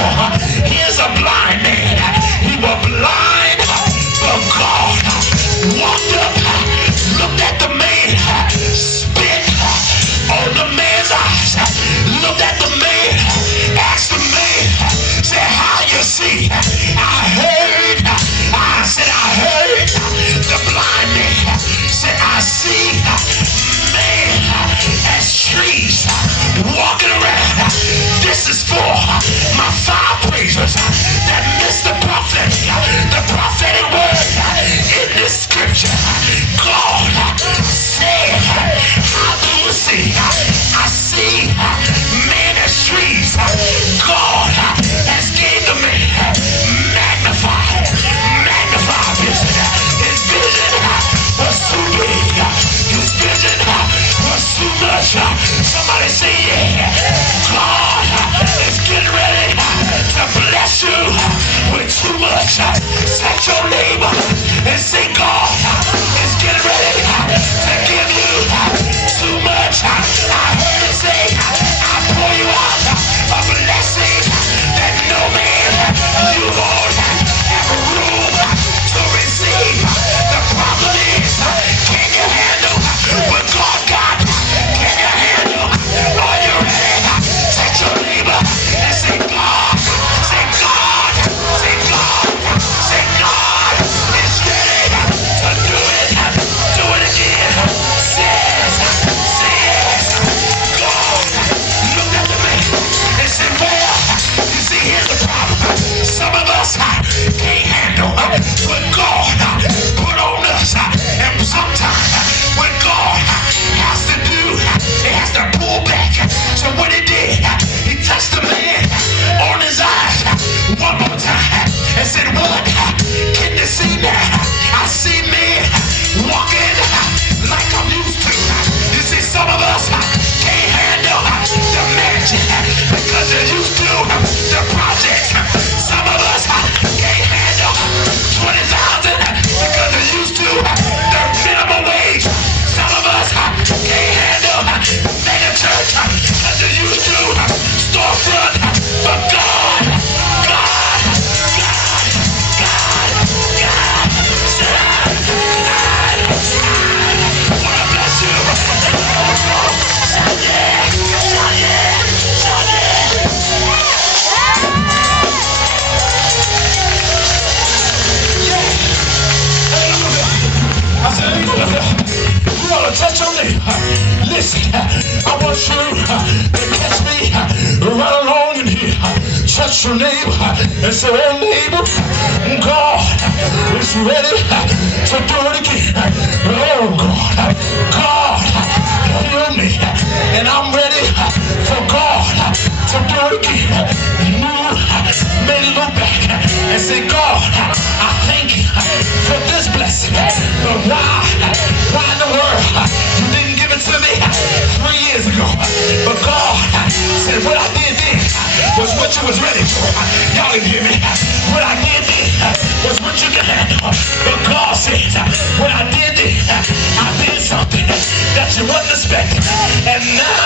for. Here's a blind man. He was blind, but God walked up, looked at the man, spit on the man's eyes, looked at the man, asked the man, said, how you see? I heard the blind man said, I see man as trees walking around. This is for my five praisers that missed the prophetic word in this scripture. God said, how do you see? I see man as trees. God has gave the man magnify vision. His vision was too big. His vision was too much. Somebody say, yeah. God is getting ready to bless you with too much. Touch your neighbor and say, God is getting ready to give you too much. I heard it say, I pour you out a blessing that no man you won't have room to receive. The problem is, can you handle what God got? Can you handle? Are you ready? Touch your neighbor and say, God, say God, say God, say God is ready to do it. Do it again. Says, God, look at the man and say, well, you see, here's the problem. Some of us can't handle what God put on us. And sometimes when God has to do, he has to pull back. So what he did, he touched the man on his eyes one more time and said, what can you see now? I see men walking like I'm used to. You see, some of us can't handle the mansion because they're used to the project. Some of us can't handle 20,000 because they're used to the minimum wage. Some of us can't handle mega church because they're used to storefront. But God, wanna bless you. Shout yeah, shout yeah, shout yeah. I said, you ought to touch your neighbor. Listen, I want you to catch me right along in here. Touch your neighbor and say, oh neighbor, God is ready to do it again. Oh God, heal me. And I'm ready for God to do it again. You may look back and say, God, I thank you for this blessing. But why in the world you didn't give it to me 3 years ago? But God said what I did then was what you was ready for. Y'all didn't hear me. What I did then was what you can handle. But God says what I did then, I did something that you wasn't expecting. And now